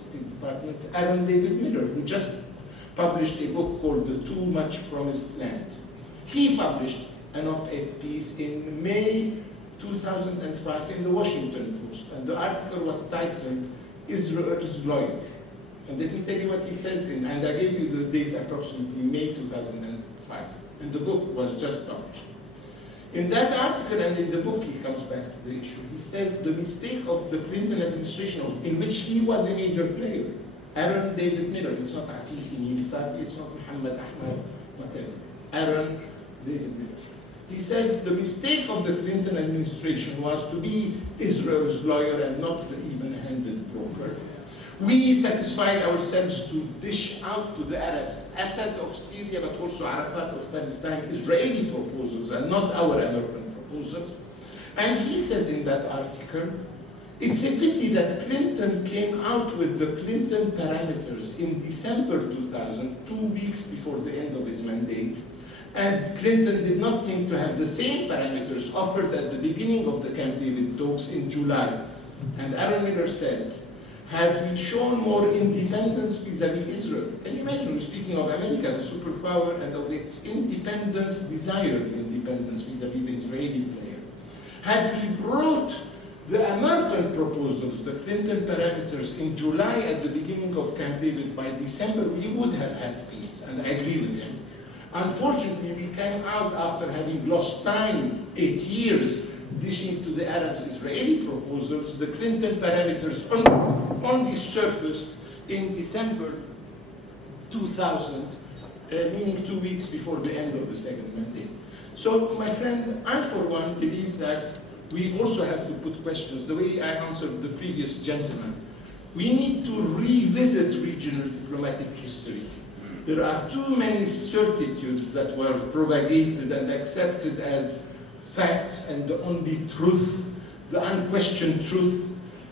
State Department, Aaron David Miller, who just published a book called The Too Much Promised Land. He published an op-ed piece in May 2005 in the Washington Post, and the article was titled, Israel's Lawyer. And let me tell you what he says and I gave you the date approximately May 2005, and the book was just published. In that article and in the book, he comes back to the issue. He says the mistake of the Clinton administration, in which he was a major player, Aaron David Miller, it's not Afif Safieh, it's not Muhammad Ahmad, whatever, Aaron David Miller. He says the mistake of the Clinton administration was to be Israel's lawyer and not the even-handed broker. We satisfied ourselves to dish out to the Arabs, Assad of Syria, but also Arafat of Palestine, Israeli proposals and not our American proposals. And he says in that article, it's a pity that Clinton came out with the Clinton parameters in December 2000, 2 weeks before the end of his mandate, and Clinton did not think to have the same parameters offered at the beginning of the Camp David talks in July. And Aaron Miller says, had we shown more independence vis-à-vis Israel, can you imagine, we're speaking of America, the superpower, and of its independence, desired independence vis-à-vis the Israeli player. Had we brought the American proposals, the Clinton parameters, in July at the beginning of Camp David, by December we would have had peace, and I agree with him. Unfortunately, we came out after having lost time, 8 years, dishing to the Arabs Israeli proposals. The Clinton parameters only surfaced in December 2000, meaning 2 weeks before the end of the second mandate. So, my friend, I for one believe that we also have to put questions, the way I answered the previous gentleman. We need to revisit regional diplomatic history. There are too many certitudes that were propagated and accepted as facts and the only truth, the unquestioned truth,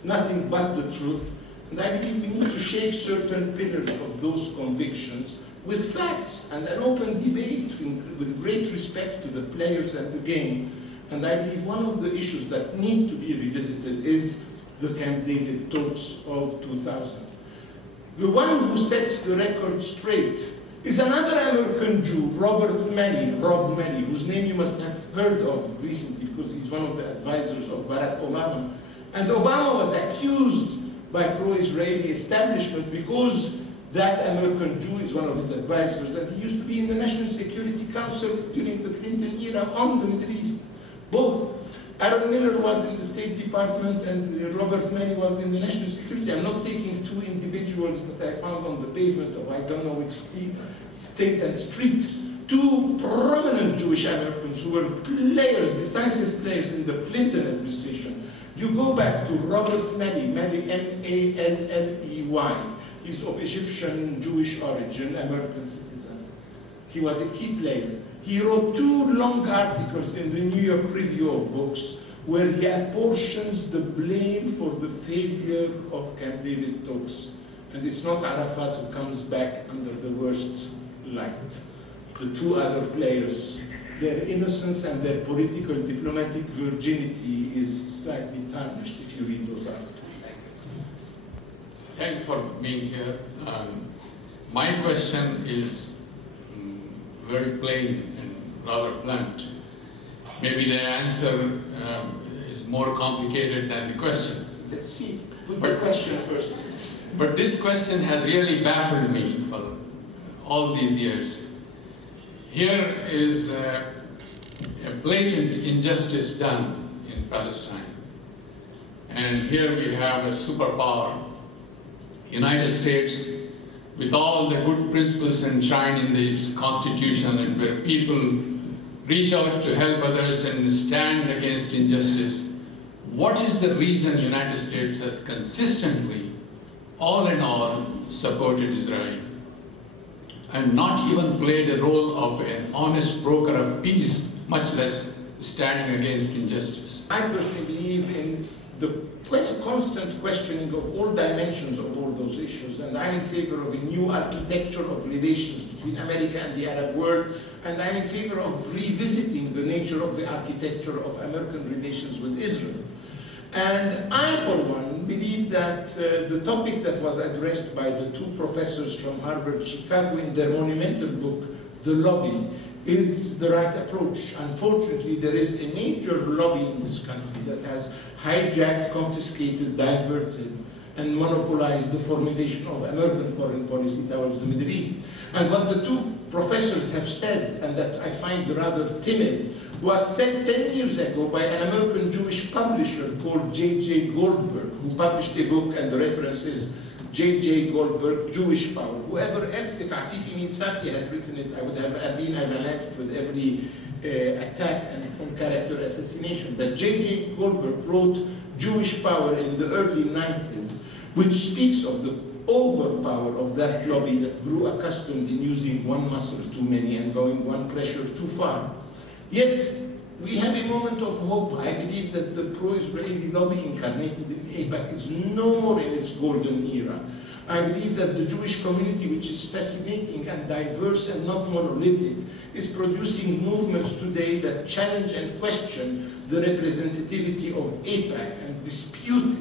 nothing but the truth. And I believe we need to shake certain pillars of those convictions with facts and an open debate with great respect to the players and the game. And I believe one of the issues that need to be revisited is the Camp David talks of 2000. The one who sets the record straight is another American Jew, Rob Malley, whose name you must have heard of recently because he's one of the advisors of Barack Obama. And Obama was accused by pro-Israeli establishment because that American Jew is one of his advisors, and he used to be in the National Security Council during the Clinton era on the Middle East. Both. Aaron Miller was in the State Department and Robert Malley was in the National Security. I'm not taking two individuals that I found on the pavement of I don't know which state and street. Two prominent Jewish Americans who were players, decisive players in the Clinton administration. You go back to Robert Malley, M-A-L-L-E-Y. He's of Egyptian Jewish origin, American citizen. He was a key player. He wrote 2 long articles in the New York Review of Books where he apportions the blame for the failure of Camp David talks. And it's not Arafat who comes back under the worst light. The 2 other players, their innocence and their political diplomatic virginity is slightly tarnished if you read those articles. Thank you for being here. My question is very plain and rather blunt. Maybe the answer is more complicated than the question. Let's see. Put the question first. But this question has really baffled me for all these years. Here is a blatant injustice done in Palestine. And here we have a superpower, United States, with all the good principles enshrined in its constitution and where people reach out to help others and stand against injustice. What is the reason United States has consistently, all in all, supported Israel and not even played a role of an honest broker of peace, much less standing against injustice? I personally believe in the constant questioning of all dimensions of all those issues, and I'm in favor of a new architecture of relations between America and the Arab world, and I'm in favor of revisiting the nature of the architecture of American relations with Israel. And I, for one, believe that the topic that was addressed by the two professors from Harvard, Chicago, in their monumental book, The Lobby, is the right approach. Unfortunately, there is a major lobby in this country that has hijacked, confiscated, diverted, and monopolized the formulation of American foreign policy towards the Middle East. And what the two professors have said, and that I find rather timid, was said 10 years ago by an American Jewish publisher called J.J. Goldberg, who published a book, and the reference is J.J. Goldberg, Jewish Power. Whoever else, if Afif Safieh had written it, I would have been avalanche with every attack and character assassination. But J.J. Goldberg wrote Jewish Power in the early 90s, which speaks of the overpower of that lobby that grew accustomed in using one muscle too many and going one pressure too far. Yet, we have a moment of hope. I believe that the pro-Israeli lobby incarnated in AIPAC is no more in its golden era. I believe that the Jewish community, which is fascinating and diverse and not monolithic, is producing movements today that challenge and question the representativity of AIPAC and dispute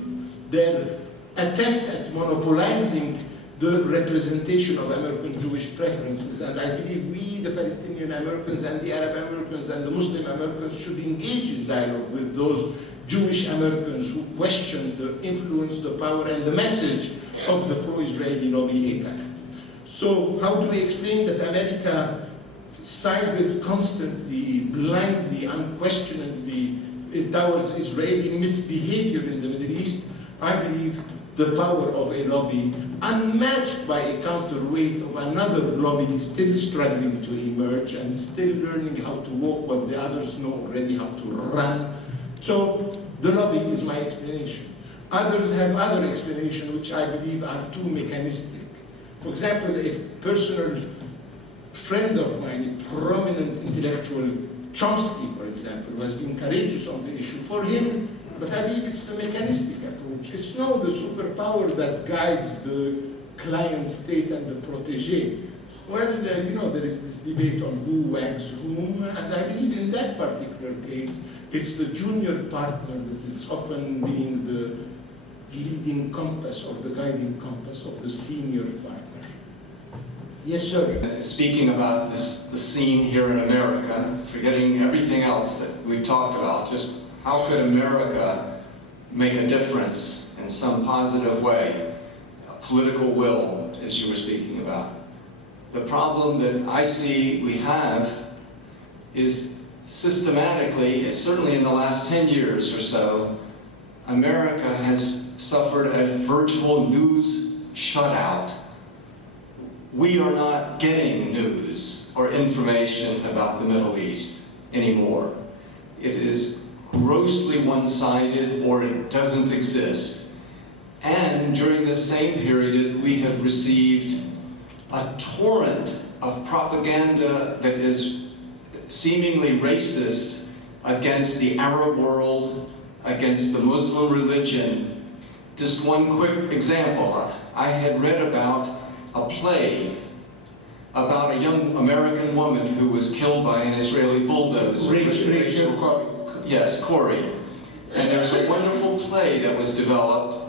their attempt at monopolizing the representation of American Jewish preferences. And I believe we, the Palestinian Americans and the Arab Americans and the Muslim Americans, should engage in dialogue with those Jewish Americans who question the influence, the power, and the message of the pro-Israeli lobby AIPAC. So how do we explain that America sided constantly, blindly, unquestionably towards Israeli misbehavior in the Middle East? I believe the power of a lobby, unmatched by a counterweight of another lobby still struggling to emerge and still learning how to walk what the others know already how to run. So the lobby is my explanation. Others have other explanations which I believe are too mechanistic. For example, a personal friend of mine, a prominent intellectual, Chomsky, for example, who has been courageous on the issue. For him, but I believe it's the mechanistic approach. It's not the superpower that guides the client state and the protege. Well, you know, there is this debate on who wags whom, and I believe in that particular case, it's the junior partner that is often being the leading compass or the guiding compass of the senior partner. Yes, sir. Speaking about the scene here in America, forgetting everything else that we've talked about, just how could America make a difference in some positive way? A political will, as you were speaking about. The problem that I see we have is systematically, certainly in the last 10 years or so, America has suffered a virtual news shutout. We are not getting news or information about the Middle East anymore. It is grossly one-sided, or it doesn't exist. And during the same period, we have received a torrent of propaganda that is seemingly racist against the Arab world, against the Muslim religion. Just one quick example. I had read about a play about a young American woman who was killed by an Israeli bulldozer. Rachel Corrie. Yes, Corrie. And there's a wonderful play that was developed